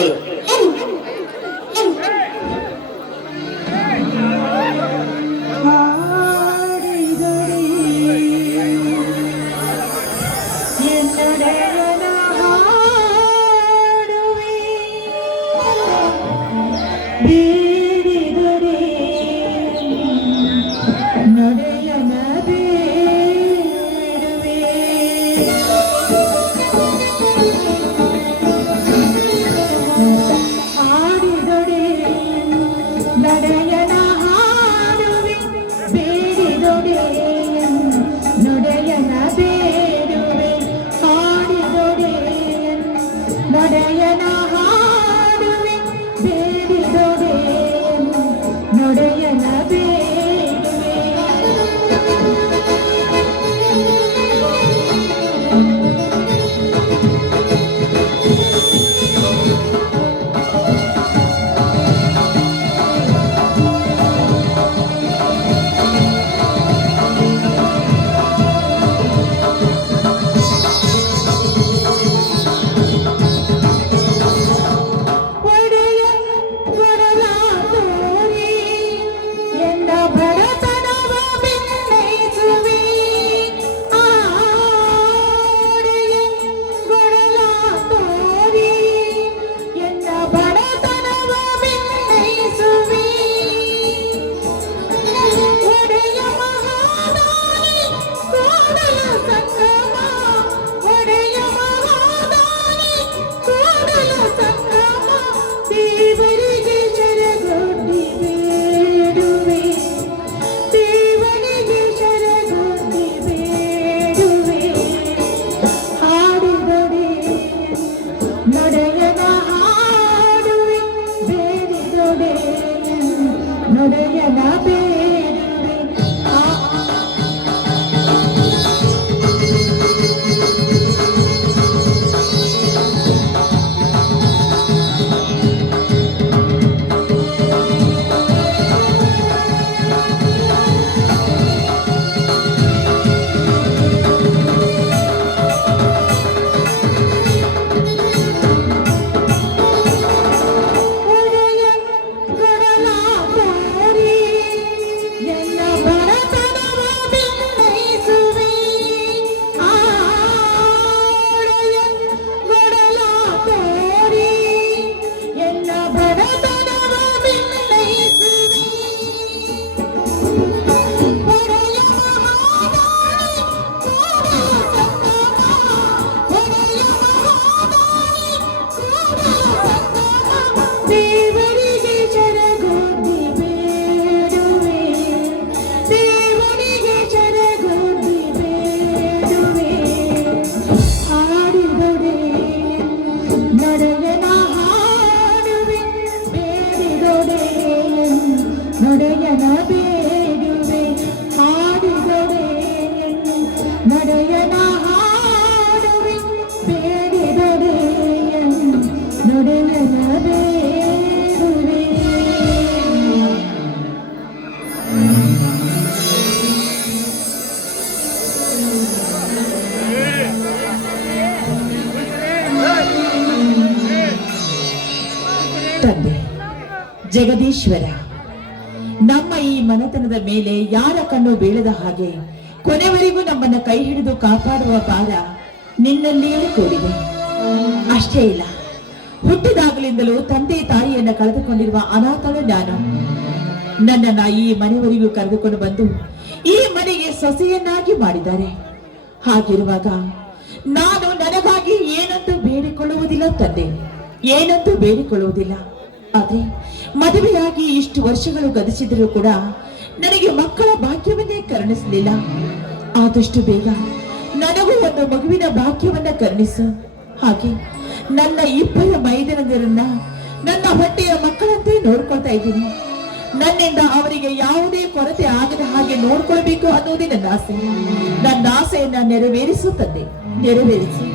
ಮಕ್ಕಳು. ತಂದೆ ಜಗದೀಶ್ವರ, ನಮ್ಮ ಈ ಮನೆತನದ ಮೇಲೆ ಯಾರ ಕಣ್ಣು ಬೀಳದ ಹಾಗೆ ಕೊನೆವರೆಗೂ ನಮ್ಮನ್ನ ಕೈ ಹಿಡಿದು ಕಾಪಾಡುವ ಭಾರ ನಿನ್ನಲ್ಲಿಯೇ ಕೂಡಿದೆ. ಅಷ್ಟೇ ಇಲ್ಲ, ಹುಟ್ಟಿದಾಗಲಿಂದಲೂ ತಂದೆ ತಾಯಿಯನ್ನ ಕಳೆದುಕೊಂಡಿರುವ ಅನಾಥಳು ನಾನು. ನನ್ನನ್ನ ಈ ಮನೆಯವರೆಗೂ ಕರೆದುಕೊಂಡು ಬಂದು ಈ ಮನೆಗೆ ಸೊಸೆಯನ್ನಾಗಿ ಮಾಡಿದ್ದಾರೆ. ಹಾಗಿರುವಾಗ ನಾನು ನನಗಾಗಿ ಏನಂತೂ ಬೇಡಿಕೊಳ್ಳುವುದಿಲ್ಲ ತಂದೆ, ಏನಂತೂ ಬೇಡಿಕೊಳ್ಳುವುದಿಲ್ಲ. ಆದ್ರೆ ಮದುವೆಯಾಗಿ ಇಷ್ಟು ವರ್ಷಗಳು ಗತಿಸಿದರೂ ಕೂಡ ನನಗೆ ಮಕ್ಕಳ ಭಾಗ್ಯವನ್ನೇ ಕರುಣಿಸಲಿಲ್ಲ. ಆದಷ್ಟು ಬೇಗ ನನಗೂ ಒಂದು ಮಗುವಿನ ಭಾಗ್ಯವನ್ನ ಕರುಣಿಸು. ಹಾಗೆ ನನ್ನ ಇಬ್ಬರ ಮೈದನರನ್ನ ನನ್ನ ಹೊಟ್ಟೆಯ ಮಕ್ಕಳಂತೆ ನೋಡ್ಕೊಳ್ತಾ ಇದ್ದೀನಿ. ನನ್ನಿಂದ ಅವರಿಗೆ ಯಾವುದೇ ಕೊರತೆ ಆಗದ ಹಾಗೆ ನೋಡ್ಕೊಳ್ಬೇಕು ಅನ್ನೋದೇ ನನ್ನ ಆಸೆ. ನನ್ನ ಆಸೆಯನ್ನ ನೆರವೇರಿಸು ತಂದೆ, ನೆರವೇರಿಸಿ.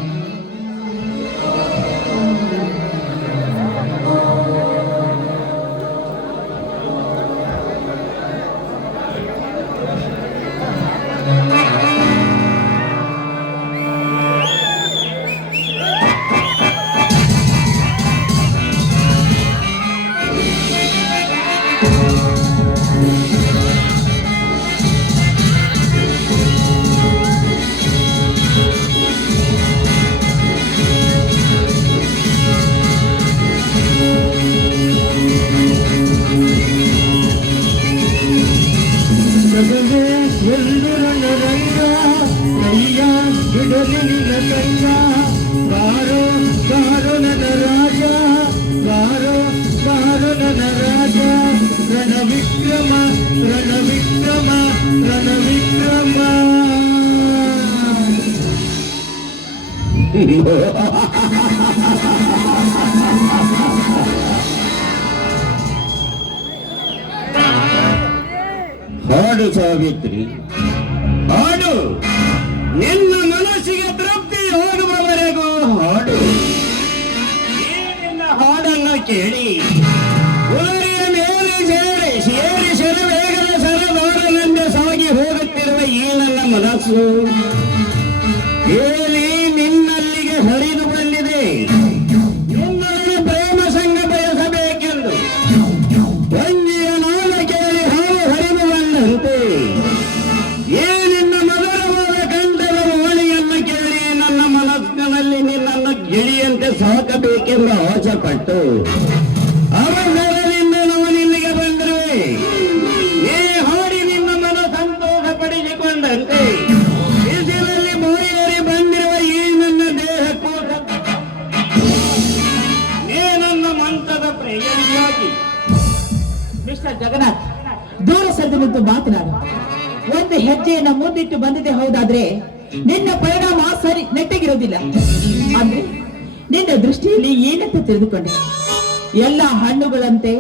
ಹಾಡು ಸಾವಿತ್ರಿ, ಹಾಡು. ನಿನ್ನ ಮನಸ್ಸಿಗೆ ತೃಪ್ತಿ ಹೋಗುವವರೆಗೂ ಹಾಡು. ಈ ನಿನ್ನ ಹಾಡನ್ನು ಕೇಳಿ ಉದರಿಯ ಮೇಲೆ ಸೇರಿ ಶರವೇಗದ ಸರದಾರನೆಂದು ಸಾಗಿ ಹೋಗುತ್ತಿರುವ ಈ ನನ್ನ ಮನಸ್ಸು ಕೇಳಿ ನಿನ್ನಲ್ಲಿಗೆ ಹರಿದು ಬಂದಿದೆ. ನಿನ್ನನ್ನು ಪ್ರೇಮ ಸಂಘ ಬಯಸಬೇಕೆಂದು ಒಂದಿಯ ನಾದ ಕೇಳಿ ಹಾವು ಹರಿದು ಬಂದಂತೆ ಈ ನಿನ್ನ ಮಧುರವಾದ ಕಂಠದ ವಾಣಿಯನ್ನು ಕೇಳಿ ನನ್ನ ಮನಸ್ಸಿನಲ್ಲಿ ನಿನ್ನನ್ನು ಗಿಳಿಯಂತೆ ಸಾಕಬೇಕೆಂದು ಆಸೆ ಪಟ್ಟು ಅವಸರದಿಂದ ನಾವು ಇಲ್ಲಿಗೆ ಬಂದಿರುವೆ. ಈ ಹಾಡಿ ನಿನ್ನ ಮನ ಸಂತೋಷ ಪಡಿಸಿಕೊಂಡಂತೆ ಬಿಸಿಲಲ್ಲಿ ಮೋಯೇರಿ ಬಂದಿರುವ ಈ ನನ್ನ ದೇಹಕ್ಕೂ ನೀ ನನ್ನ ಮಂಚದ ಪ್ರೇಯರಿಯಾಗಿ. ಮಿಸ್ಟರ್ ಜಗನ್ನಾಥ್, ದೂರ ಸರಿದು ನಿಂತು ಮಾತನಾಡು. ಒಂದು ಹೆಜ್ಜೆಯನ್ನ ಮುಂದಿಟ್ಟು ಬಂದಿದೆ ಹೌದಾದ್ರೆ ನಿನ್ನ ಪರಿಣಾಮ ಸರಿ ನೆಟ್ಟಗಿರೋದಿಲ್ಲ. ಅಂದ್ರೆ ನಿನ್ನ ದೃಷ್ಟಿಯಲ್ಲಿ ಏನಂತ ತಿಳಿದುಕೊಂಡೆ? ಎಲ್ಲ ಹಣ್ಣುಗಳಂತೆ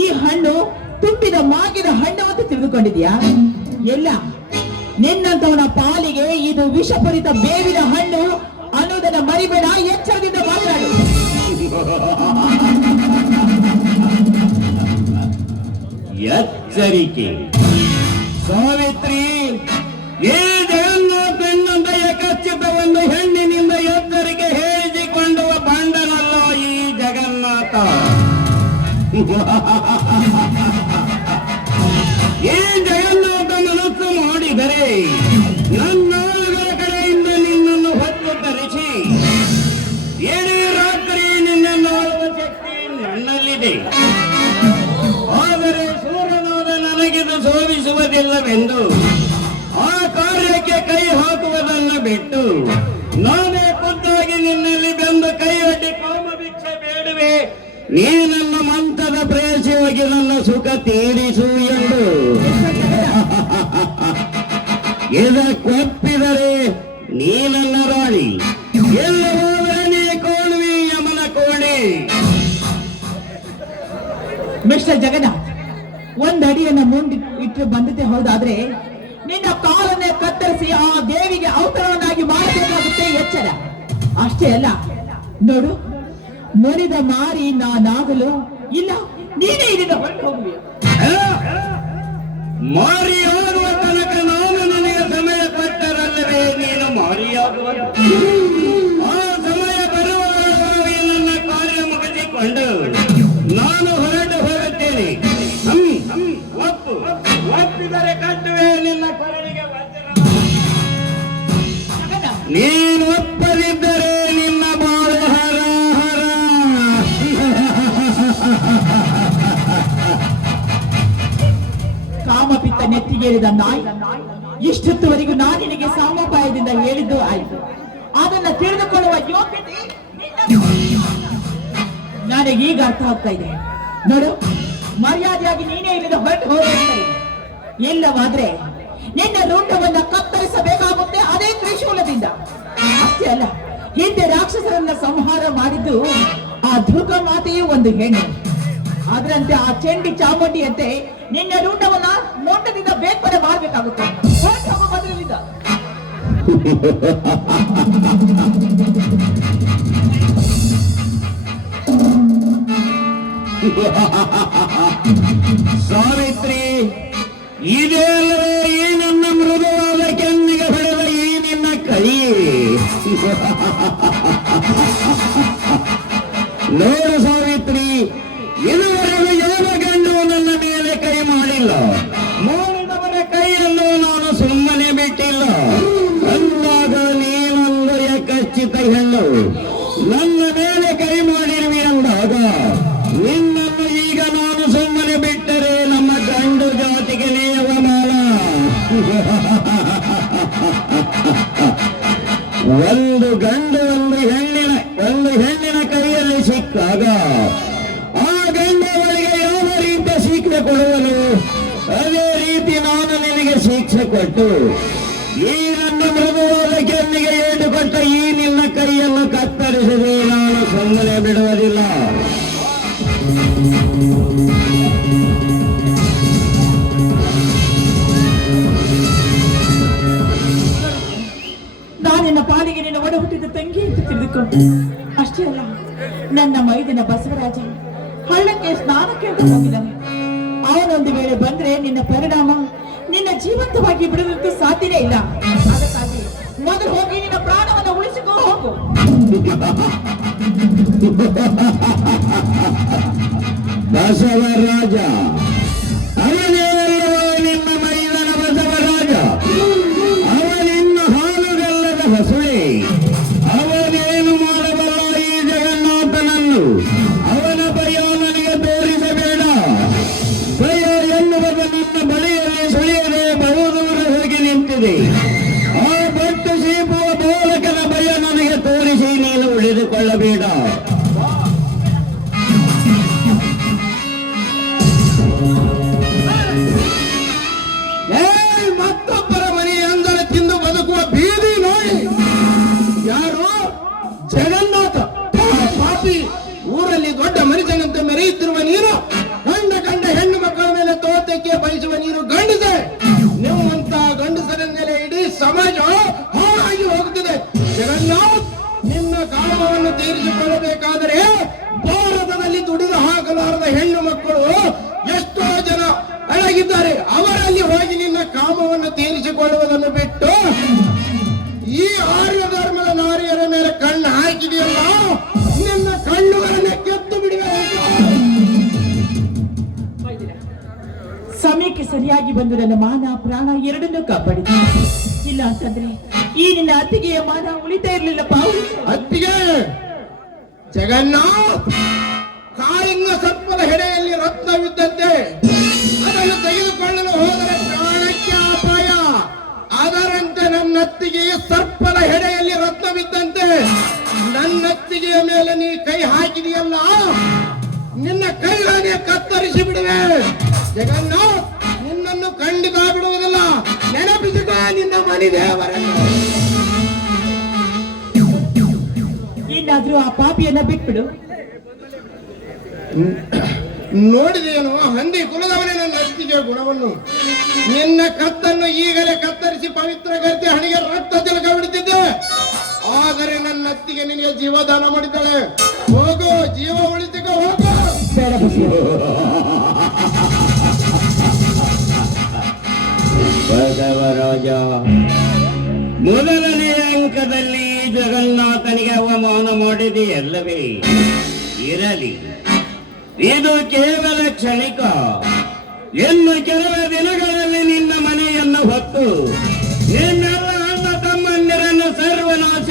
ಈ ಹಣ್ಣು ತುಂಬಿದ ಮಾಗಿದ ಹಣ್ಣು ಅಂತ ತಿಳಿದುಕೊಂಡಿದ್ಯಾ? ಎಲ್ಲ ನಿನ್ನಂತವನ ಪಾಲಿಗೆ ಇದು ವಿಷಪೂರಿತ ಬೇವಿನ ಹಣ್ಣು ಅನ್ನೋದನ್ನ ಮರಿಬೇಡ. ಎಚ್ಚರದಿಂದ ಮಾತನಾಡು. ಎಚ್ಚರಿಕೆ ಸಾವಿತ್ರಿ, ಈ ಜಗನ್ನಾಥನಂದ ಖಚಿತವನ್ನು ಹೆಣ್ಣಿನಿಂದ ಎಚ್ಚರಿಕೆ ಹೇಳಿಸಿಕೊಂಡುವ ಬಂಡನಲ್ಲ ಈ ಜಗನ್ನಾಥ. ಈ ಜಗನ್ನಾಥ ಮನಸ್ಸು ಮಾಡಿದರೆ ನನ್ನಾಳುಗಳ ಕಡೆಯಿಂದ ನಿನ್ನನ್ನು ಹೊತ್ತು ತರಿಸಿ ಇಡೀ ರಾತ್ರಿ ನಿನ್ನನ್ನು ಆಳುವ ಶಕ್ತಿ ನನ್ನಲ್ಲಿದೆ. ಆದರೆ ಸೂರ್ಯನಾದ ನನಗಿದು ಶೋಭಿಸುವುದಿಲ್ಲವೆಂದು ಆ ಕಾರ್ಯಕ್ಕೆ ಕೈ ಹಾಕುವುದನ್ನು ಬಿಟ್ಟು ನಾನೇ ಖುದ್ದಾಗಿ ನಿನ್ನಲ್ಲಿ ಬಂದು ಕೈ ಅಡ್ಡಿ ಕಾಮ ಭಿಕ್ಷೆ ಬೇಡುವೆ. ನೀ ನನ್ನ ಮಂತ್ರದ ಪ್ರೇಯಸಿ ಹೋಗಿ ನನ್ನ ಸುಖ ತೀರಿಸು ಎಂದು. ಇದಕ್ಕೊಪ್ಪಿದರೆ ನೀ ನನ್ನ ರಾಣಿ, ಎಲ್ಲ ಹೋದರೆ ನೀ ಕೋಳುವಿ ಯಮನ ಕೋಣೆ. ಮಿಸ್ಟರ್ ಜಗನ್ನಾಥ್, ಒಂದಡಿಯನ್ನ ಮುಂದೆ ಇಟ್ಟು ಬಂದಿದ್ದೆ ಹೌದಾದ್ರೆ ನಿನ್ನ ಕಾಲನ್ನೇ ಕತ್ತರಿಸಿ ಆ ದೇವಿಗೆ ಅವತರಣವನ್ನಾಗಿ ಮಾಡಬೇಕಾಗುತ್ತೆ. ಎಚ್ಚರ. ಅಷ್ಟೇ ಅಲ್ಲ, ನೋಡು, ಮುರಿದ ಮಾರಿ ನಾನಾಗಲು ಇಲ್ಲ, ನೀನೇ ಇದನ್ನ ಹೊರಟು ಹೋಗುವೆ. ಮಾರಿಯಾಗುವ ತನಕ ನಾನು ನನಗೆ ಸಮಯ ಕೊಟ್ಟರಲ್ಲವೇ ನೀನು ಮಾರಿಯಾಗುವ. ಆ ಸಮಯ ಬರುವವರೆಗೂ ನನ್ನ ಕಾರ್ಯ ಮುಗಿಸಿಕೊಂಡು ನಾನು ಹೊರಟು ಹೋಗುತ್ತೇನೆ. ಒಪ್ಪಿದರೆ ಕಟ್ಟುವೆ ನಿನ್ನ ಕೊರಳಿಗೆ ವಜ್ರ. ನೀನು ಒಪ್ಪದಿದ್ದರೆ ನಿನ್ನ ಬಾಳು ಹರ ಹರ. ಕಾಮಪಿತ್ತ ನೆತ್ತಿಗೇರಿದ ನಾಯಿ, ಇಷ್ಟೊತ್ತುವರೆಗೂ ನಾನು ನಿನಗೆ ಸಮೋಪಾಯದಿಂದ ಹೇಳಿದ್ದು ಆಯ್ತು. ಅದನ್ನ ತಿಳಿದುಕೊಳ್ಳುವ ಯೋಗ್ಯತೆ ನನಗೀಗ ಅರ್ಥ ಆಗ್ತಾ ಇದೆ. ನೋಡು, ಮರ್ಯಾದೆಯಾಗಿ ನೀನೇ ಇಲ್ಲಿಂದ ಹೊರಟು ಹೋಗುತ್ತಾರೆ. ಇಲ್ಲವಾದ್ರೆ ನಿನ್ನ ರುಂಡವನ್ನ ಕತ್ತರಿಸಬೇಕಾಗುತ್ತೆ, ಅದೇ ತ್ರಿಶೂಲದಿಂದ. ಅಷ್ಟೇ ಅಲ್ಲ, ಹಿಂದೆ ರಾಕ್ಷಸರನ್ನ ಸಂಹಾರ ಮಾಡಿದ್ದು ಆ ದುರ್ಗಾ ಮಾತೆಯೇ ಒಂದು ಹೆಣ್ಣು. ಅದರಂತೆ ಆ ಚಂಡಿ ಚಾಮುಂಡಿಯಂತೆ ನಿನ್ನ ರುಂಡವನ್ನ ಮೊಂಡದಿಂದ ಬೇರ್ಪಡೆ ಮಾಡಬೇಕಾಗುತ್ತೆ. ಹೊರಟು ಹೋಗೋ ಬದಲಿನಿಂದ. ಸಾವಿತ್ರಿ, ಇದೇ ಅಲ್ಲವೇ ಈ ನನ್ನ ಮೃದುವಾದ ಕೆನ್ನಿಗೆ ಹೊಡೆದ ಈ ನಿನ್ನ ಕೈ. ನೋಡು ಸಾವಿತ್ರಿ, ಇದುವರೆಗೂ ಯಾವ ಗಂಡು ನನ್ನ ಮೇಲೆ ಕೈ ಮಾಡಿಲ್ಲ. ಮಾಡಿದವರ ಕೈಯನ್ನು ನಾನು ಸುಮ್ಮನೆ ಬಿಟ್ಟಿಲ್ಲ. ಅಂದಾಗ ನೀನೊಂದು ಖಚಿತ ಹೆಣ್ಣು ನನ್ನ ಮೇಲೆ ಕೈ ಮಾಡಿರುವಿ ಅಂದಾಗ ನಿನ್ನನ್ನು ಈಗ ನಾನು ಸುಮ್ಮನೆ ಬಿಟ್ಟರೆ ನಮ್ಮ ಗಂಡು ಜಾತಿಗೆ ನೀ ಅವಮಾನ. ಒಂದು ಗಂಡು ಒಂದು ಹೆಣ್ಣಿನ ಕೈಯಲ್ಲಿ ಸಿಕ್ಕಾಗ ಆ ಗಂಡವರಿಗೆ ಯಾವ ರೀತಿಯ ಶಿಕ್ಷೆ ಕೊಡುವನು, ಅದೇ ರೀತಿ ನಾನು ನಿನಗೆ ಶಿಕ್ಷೆ ಕೊಟ್ಟು ಈ ನನ್ನ ಮೃದುವಾದ ಕೆನ್ನಿಗೆ ಏಟು ಕೊಟ್ಟ ಈ ನಿನ್ನ ಕೈಯನ್ನು ಕತ್ತರಿಸದೆ ನಾನು ಸುಮ್ಮನೆ ಬಿಡುವುದಿಲ್ಲ. ನಾನಿನ್ನ ಪಾಲಿಗೆ ನಿನ್ನ ಒಡ ಹುಟ್ಟಿದ ತಂಗಿ ಅಂತ ತಿಳಿದುಕೊಂಡು ಅಷ್ಟೇ ಅಲ್ಲ, ನನ್ನ ಮೈದಿನ ಬಸವರಾಜ ಹಳ್ಳಕ್ಕೆ ಸ್ನಾನಕ್ಕೆ ಅಂತ ಹೋಗಿದ್ದಾನೆ. ಅವನೊಂದು ವೇಳೆ ಬಂದ್ರೆ ನಿನ್ನ ಪರಿಣಾಮ ನಿನ್ನ ಜೀವಂತವಾಗಿ ಬಿಡುವುದಕ್ಕೆ ಸಾಧ್ಯನೇ ಇಲ್ಲ. ಅದಕ್ಕಾಗಿ ಮೊದಲು ಹೋಗಿ ನಿನ್ನ ಪ್ರಾಣವನ್ನು ಉಳಿಸಿಕೋ ಹೋಗು. ಬಸವರಾಜ ಅವನೇನಲ್ಲವೋ ನಿನ್ನ ಮೈದನ ಬಸವರಾಜ, ಅವನಿನ್ನ ಹಾಲುಗಲ್ಲದ ಹಸುಳೆ. ಅವನೇನು ಮಾಡಬಲ್ಲ ಈ ಜಗನ್ನಾಥನನ್ನು? ಅವನ ಭಯ ನನಗೆ ತೋರಿಸಬೇಡ. ಭಯ ಎನ್ನುವುದು ನನ್ನ ಬಳಿಯಲ್ಲಿ ಸುಳಿಯದೆ ಬಹುದೂರ ಹೋಗಿ ನಿಂತಿದೆ. ಆ ಬಟ್ಟು ಸೀಪುವ ಬೋಲಕನ ಭಯ ನನಗೆ ತೋರಿಸಿ ನೀನು ಉಳಿದುಕೊಳ್ಳಬೇಡ. ಮತ್ತೊಬ್ಬರ ಮನೆಯ ಅಂಗಳ ತಿಂದು ಬದುಕುವ ಬೀದಿ ನೋಡಿ ಯಾರು? ಜಗನ್ನಾಥ ಪಾಪಿ. ಊರಲ್ಲಿ ದೊಡ್ಡ ಮನುಷ್ಯನಂತೆ ಮೆರೆಯುತ್ತಿರುವ ನೀರು, ಕಂಡ ಹೆಣ್ಣು ಮಕ್ಕಳ ಮೇಲೆ ತೋಟಕ್ಕೆ ಬಯಸುವ ನೀರು ಗಂಡಸೆ. ನಿಮ್ಮಂತ ಗಂಡಸರ ಮೇಲೆ ಇಡೀ ಸಮಾಜ ಹಾಳಾಗಿ ಹೋಗುತ್ತದೆ. ಜಗನ್ನಾಥ್, ನಿನ್ನ ಕಾಮವನ್ನು ತೀರಿಸಿಕೊಳ್ಳಬೇಕಾದರೆ ಭಾರತದಲ್ಲಿ ದುಡಿದು ಹಾಕಲಾರದ ಹೆಣ್ಣು ಮಕ್ಕಳು ಎಷ್ಟೋ ಜನ ಅಡಗಿದ್ದಾರೆ. ಅವರಲ್ಲಿ ಹೋಗಿ ನಿನ್ನ ಕಾಮವನ್ನು ತೀರಿಸಿಕೊಳ್ಳುವುದನ್ನು ಬಿಟ್ಟು ಈ ಆರ್ಯ ಧರ್ಮದ ನಾರಿಯರ ಮೇಲೆ ಕಣ್ಣು ಹಾಕಿದೆಯಲ್ಲ, ನಿನ್ನ ಕಣ್ಣುಗಳನ್ನ ಕೆತ್ತು ಬಿಡುವೆ. ಸಮಯಕ್ಕೆ ಸರಿಯಾಗಿ ಬಂದು ನನ್ನ ಮಾನ ಪ್ರಾಣ ಎರಡನ್ನೂ ಕಾಪಾಡಿದ. ಇಲ್ಲ ಅಂತಂದ್ರೆ ಈ ನಿನ್ನ ಅತ್ತಿಗೆಯ ಮಾನ ಉಳಿತಾ ಇರ್ಲಿಲ್ಲಪ್ಪ. ಅತ್ತಿಗೆ ಜಗನ್ನಾಥ್, ಕಾಳಿಂಗ ಸರ್ಪದ ಹೆಡೆಯಲ್ಲಿ ರತ್ನವಿದ್ದಂತೆ ಅದನ್ನು ತೆಗೆದುಕೊಳ್ಳಲು ಹೋದರೆ ಪ್ರಾಣಕ್ಕೆ ಅಪಾಯ. ಅದರಂತೆ ನನ್ನತ್ತಿಗೆ ಸರ್ಪದ ಹೆಡೆಯಲ್ಲಿ ರತ್ನವಿದ್ದಂತೆ ನನ್ನತ್ತಿಗೆಯ ಮೇಲೆ ನೀ ಕೈ ಹಾಕಿದೆಯಲ್ಲ, ನಿನ್ನ ಕೈಗಳನ್ನೇ ಕತ್ತರಿಸಿ ಬಿಡುವೆ. ಜಗನ್ನಾಥ್, ನಿನ್ನನ್ನು ಖಂಡಿತ ಬಿಡುವುದಿಲ್ಲ. ನೆನಪಿಸಿಕೋ ನಿನ್ನ ಮನಿ ದೇವರನ್ನು. ಇನ್ನಾದ್ರೂ ಆ ಪಾಪಿಯನ್ನ ಬಿಟ್ಬಿಡು. ನೋಡಿದೇನು ಹಂದಿ ಕುಲದವನೇ ನನ್ನ ಅತ್ತಿಗೆಯ ಗುಣವನ್ನು. ನಿನ್ನ ಕತ್ತನ್ನು ಈಗಲೇ ಕತ್ತರಿಸಿ ಪವಿತ್ರ ಗರ್ತಿ ಹಣಿಗೆ ರಕ್ತ ತಿಲಕ ಬಿಡುತ್ತಿದ್ದೆ. ಆದರೆ ನನ್ನ ಅತ್ತಿಗೆ ನಿನಗೆ ಜೀವದಾನ ಮಾಡಿದ್ದಾಳೆ. ಹೋಗು, ಜೀವ ಉಳಿಸಿಕೋ, ಹೋಗು. ಬಸವರಾಜ, ಮೊದಲನೇ ಅಂಕದಲ್ಲಿ ಜಗನ್ನಾಥನಿಗೆ ಅವಮಾನ ಮಾಡಿದೆಯಲ್ಲವೇ? ಇರಲಿ, ಇದು ಕೇವಲ ಕ್ಷಣಿಕ. ಇನ್ನು ಕೆಲವೇ ದಿನಗಳಲ್ಲಿ ನಿನ್ನ ಮನೆಯನ್ನು ಹೊತ್ತು ನಿನ್ನೆಲ್ಲ ಅಣ್ಣ ತಮ್ಮಂದಿರನ್ನು ಸರ್ವನಾಶ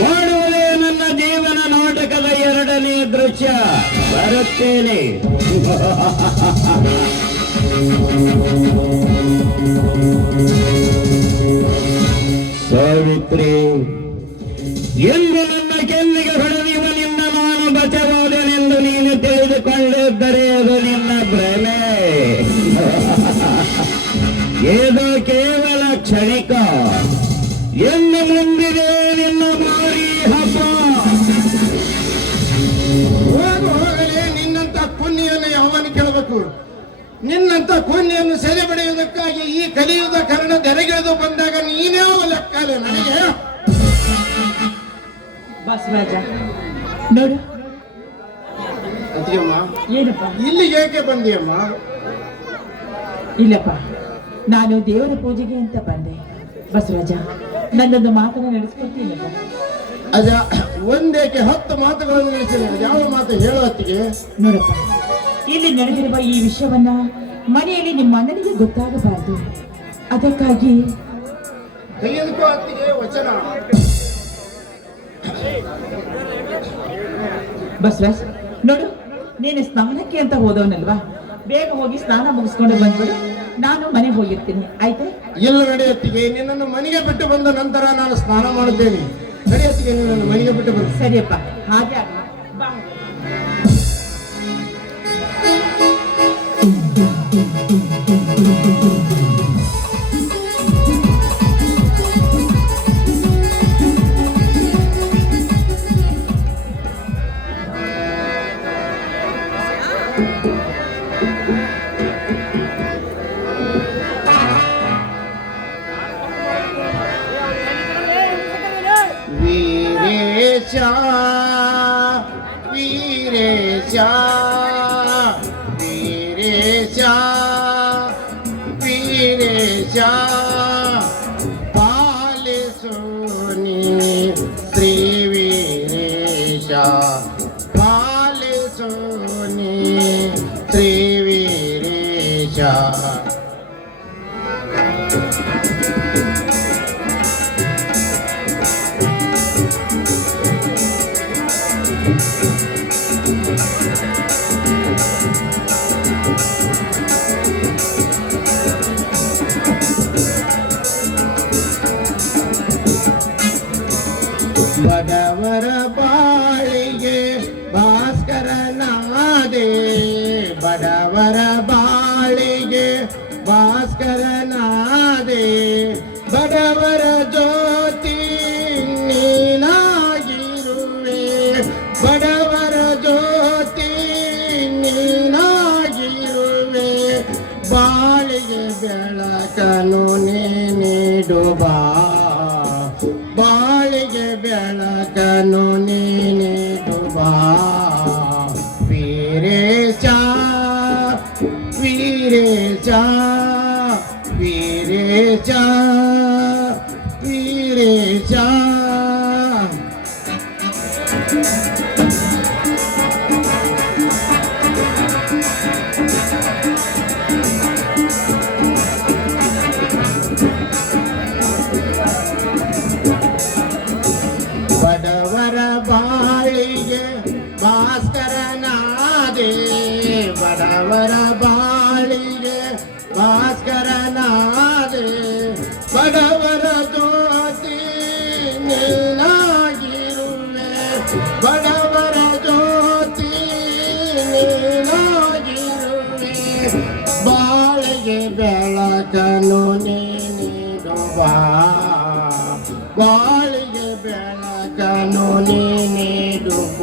ಮಾಡುವುದೇ ನನ್ನ ಜೀವನ ನಾಟಕದ ಎರಡನೇ ದೃಶ್ಯ. ಬರುತ್ತೇನೆ. ಸಾವಿತ್ರಿ, ಎಂದು ನನ್ನ ಕೆನ್ನಿಗೆ ಹೊಡೆದಿವನಿಂದ ನಾನು ಬಚಾವಾದೆನೆಂದು ನೀನು ತಿಳಿದುಕೊಂಡಿದ್ದರೆ ಅದು ನಿನ್ನ ಭ್ರಮೆ. ಇದು ಕೇವಲ ಕ್ಷಣಿಕ. ಎಂದು ಮುಂದಿದೆ ನಿನ್ನ ಮಾರಿ ಹಬ್ಬ. ಹೋಗಲೇ ನಿನ್ನಂತ ಪುಣ್ಯನ್ನು ಯಾವನು ಕೇಳಬೇಕು? ನಿನ್ನಂತ ಪುಣ್ಯನ್ನು ಸೆರೆ ಬಡಿಯುವುದಕ್ಕಾಗಿ ಈ ಕಲಿಯುವುದ ಕಾರಣ ತೆರೆಗೆಳೆದು ಬಂದಾಗ ನೀನ್ಯಾವ ಲೆಕ್ಕಲೆ ನನಗೆ? ಬಸವರಾಜ, ನೋಡು. ಅತ್ತಿಗೆಮ್ಮ, ಏನಪ್ಪ? ಇಲ್ಲಿಗೆ ಏಕೆ ಬಂದಿಯಮ್ಮ? ಇಲ್ಲಪ್ಪ, ನಾನು ದೇವರ ಪೂಜೆಗೆ ಅಂತ ಬಂದೆ. ಬಸವರಾಜ, ನನ್ನೊಂದು ಮಾತನ್ನ ನಡೆಸ್ಕೊಡ್ತೀನಪ್ಪ. ಅದ ಒಂದೇಕೆ 10 ಮಾತುಗಳನ್ನು ನಡೆಸಿದೆ. ಯಾವ ಮಾತು ಹೇಳು ಅತ್ತಿಗೆ? ನೋಡಪ್ಪ, ಇಲ್ಲಿ ನಡೆದಿರುವ ಈ ವಿಷಯವನ್ನ ಮನೆಯಲ್ಲಿ ನಿಮ್ಮ ಅಣ್ಣನಿಗೆ ಗೊತ್ತಾಗಬಾರದು. ಅದಕ್ಕಾಗಿ ತೆಗೆದುಕೋ ಅತ್ತಿಗೆ ವಚನ. ಬಸವರಾಜ್, ನೋಡು, ನೀನು ಸ್ನಾನಕ್ಕೆ ಅಂತ ಹೋದವನಲ್ವಾ? ಬೇಗ ಹೋಗಿ ಸ್ನಾನ ಮುಗಿಸ್ಕೊಂಡು ಬಂದ್ಬಿಡು. ನಾನು ಮನೆಗೆ ಹೋಗಿರ್ತೀನಿ, ಆಯ್ತಾ? ಇಲ್ಲ ನಡೆಯತ್ತಿಗೆ, ನಿನ್ನನ್ನು ಮನೆಗೆ ಬಿಟ್ಟು ಬಂದ ನಂತರ ನಾನು ಸ್ನಾನ ಮಾಡುತ್ತೇನೆ. ನಡೆಯತ್ತಿಗೆ, ನಿನ್ನನ್ನು ಮನೆಗೆ ಬಿಟ್ಟು ಬಂದ. ಸರಿಯಪ್ಪ, ಹಾಗೆ ಆಗಲಿ. ಬಾ. ವೀರೇಶ ವೀರೇಶ ವೀರೇಶ ವೀರೇಶ ಪಾಲಿಸು ನೀ ಶ್ರೀ ವೀರೇಶ ಪಾಲಿಸು ನೀ ಶ್ರೀ ವೀರೇಶ. ಬಡವರ ಬಾಳಿಗೆ ಭಾಸ್ಕರನಾದೆ, ಬಡವರ ಬಾಳಿಗೆ ಭಾಸ್ಕರನಾದೆ, ಬಡವರ ಜ್ಯೋತಿ ನೀನಾಗಿರುವೆ, ಬಡವರ ಜ್ಯೋತಿ ನೀನಾಗಿರುವೆ, ಬಾಳಿಗೆ ಬೆಳಕನು ನೀ ನೀಡುವ, ಬಾಳಿಗೆ ಬೆಳಕನು ನೀ ನೀಡುವ. ವೀರೇಶ ವೀರೇಶ ವೀರೇಶ ವೀರೇಶ. ಬಡವರ ಬಾಳಿಗೆ ಭಾಸ್ಕರನಾದೆ, ಬಡವರ ಬಾಳಿಗೆ ಭಾಸ್ಕರನಾದೆ, ಬಡವರ ಜ್ಯೋತಿ ನೀನಾಗಿರುವೆ, ಬಡವರ ಜ್ಯೋತಿ ನೀನಾಗಿರುವೆ, ಬಾಳಿಗೆ ಬೆಳಕನು ನೀ ನೀಡುವ, ಬಾಳಿಗೆ ಬೆಳಕನು ನೀ ನೀಡುವ.